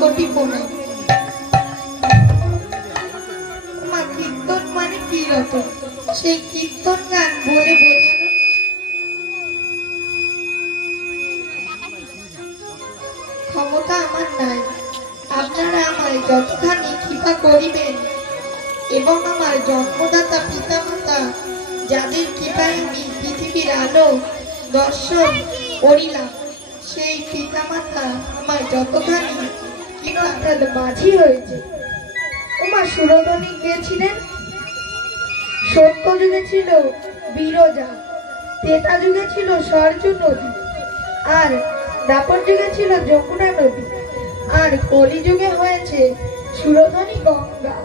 কোটি প্রণাম। মা, কীর্তন মানে কি রতন? সেই কীর্তন গান বলে বোঝানো ক্ষমতা আমার নাই। আপনারা আমায় যতখানি কৃপা করিবেন এবং আমার জন্মদাতা পিতা মাতা যাদের কৃপায় আমি পৃথিবীর আলো দর্শন করিলাম, সেই পিতা মাতা আমার যতখানি কৃপা মাঝি হয়েছে। ওমা, সুরধনী কে ছিলেন? সত্য যুগে ছিল বিরজা, ত্রেতা যুগে ছিল সরযূ নদী, আর দাপর যুগে ছিল যমুনা নদী, আর কলি যুগে হয়েছে সুরধনী গঙ্গা।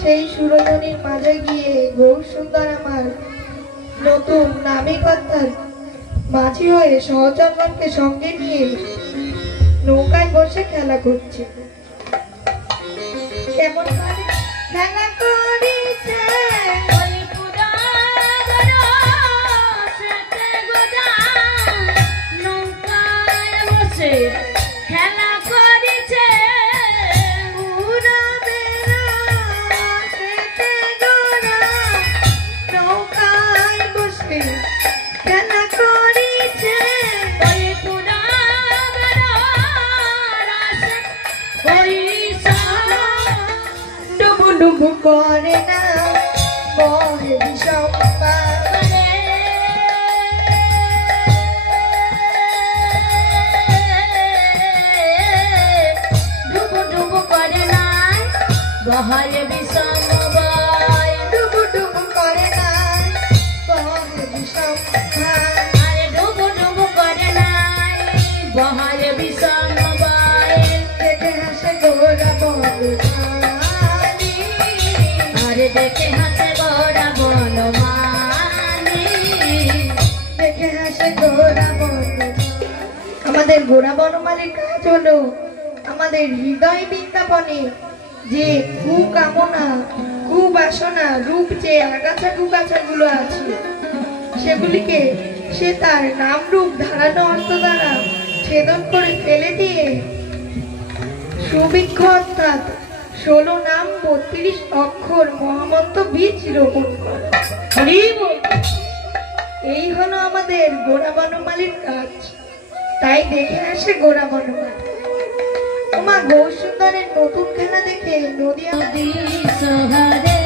সেই সুরধনীর মাঝে গিয়ে গৌর সুন্দর আমার নতুন নামিকতার মাঝি হয়ে সহচরগণকে সঙ্গে নিয়ে নৌকায় বসে খেলা করছে। কেমন খেলা করিছে খেলা করেছে নৌকায় বসে খেলা করিছে ডুবু ডুবু করে না বহে বিষম বহায় বিষমবায় ডুবু ডুবু করে না বহে বিষম আরে ডুবু ডুবু করে নাই বহায় বিষমবায় দেখে হাসে গোরা বনমালী, আরে দেখে হাসে গোরা বনমালী, দেখে হাসে গোরা বনমালী। আমাদের গোরা বনমালীর কাজ হলো আমাদের হৃদয় বৃন্দাবনে যে কুকামনা কুবাসনা রূপ যে আগাছা কুগাছা গুলো আছে সেগুলিকে সে তার নাম রূপ ধারানো অর্থ দ্বারা ছেদন করে ফেলে দিয়ে সুবৃক্ষ অর্থাৎ 16 নাম 32 অক্ষর মহামন্ত্র বীজ রোপণ করে। এই হলো আমাদের গোরা বনমালীর কাজ। তাই দেখে আসে গোরা বনমালী। ওমা, গৌর সুন্দরের নতুন খেলা দেখে নদিয়া সোহারে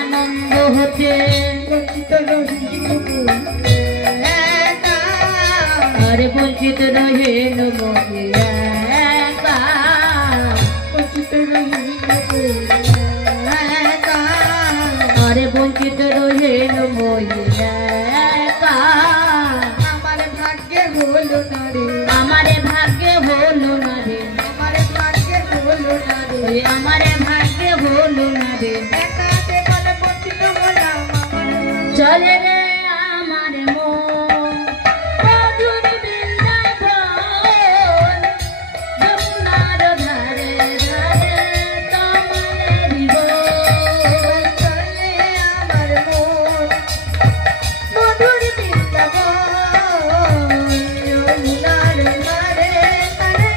আনন্দ হতে আরে বঞ্চিত রহেন আরে বঞ্চিত রহেন আমার ভাগ্যে হলো না রে, আমার ভাগ্যে হলো না রে, আমার ভাগ্যে হলো না রে, আমার ভাগ্যে হলো না রে। একাতে বলে বঞ্চিত হলাম আমার চলে রে আমার মন মধুর বৃন্দাবন যমুনার ধারে ধারে তোমার জীবন। চলে আমার মন মধুর বৃন্দাবন যমুনার ধারে ধারে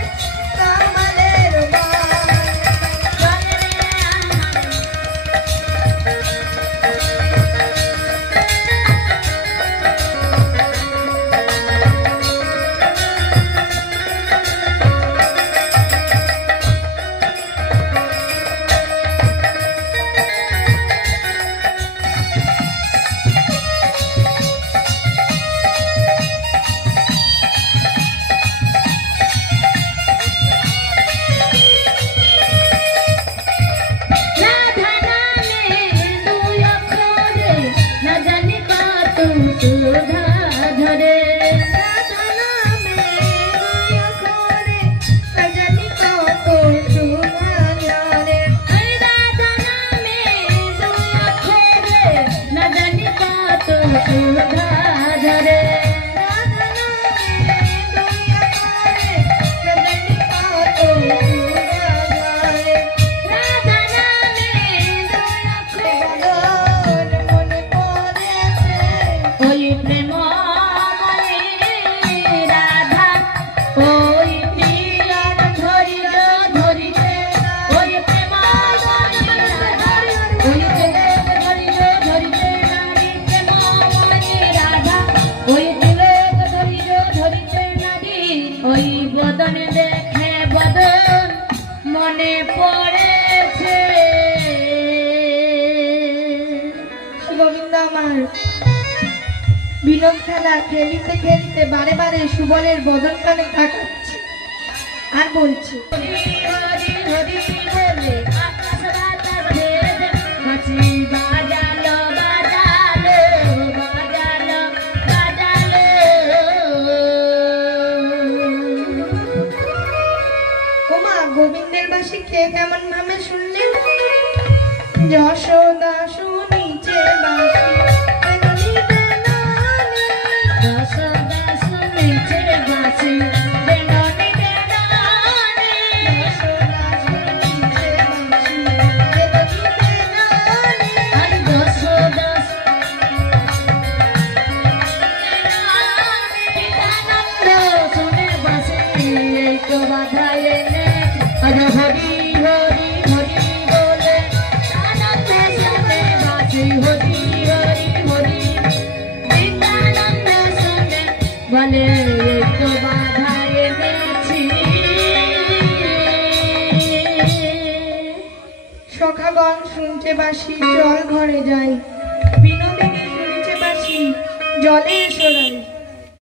কামালের বান। চলে রে বদন দেখে বদন মনে পড়েছে গোবিন্দ আমার বিনোদ খেলা খেলিতে খেলিতে বারে বারে সুবলের বদন কানে তাকাচ্ছে আর বলছে হরি হরি হরি বলে আকাশ বাতাস ভেদে বাঁশি বাজালো বাজালো বাজালো বাজালো ওমা গোবিন্দের বাসি কে কেমন ভাবে শুনলেন? যশোদা শুনিছে বাসি বেননিতে নানি। যশোদা শুনিছে বাঁশি বেননিতে নানি। যশোদা শুনিছে বাসি বেননিতে নানি। আর যশোদা বিধানন্দ শুনে বাঁশি এই তো বাধা এনে আজ হরি হরি হরি বলে আনন্দ শুনে বাঁশি হরি হরি হরি বিধানন্দ শুনে বলে এই তো বাধা এনেছি সখাগণ শুনছে বাসি জল ঘরে যায়, বিনোদিনী শুনিছে বাসি জলে সরাই।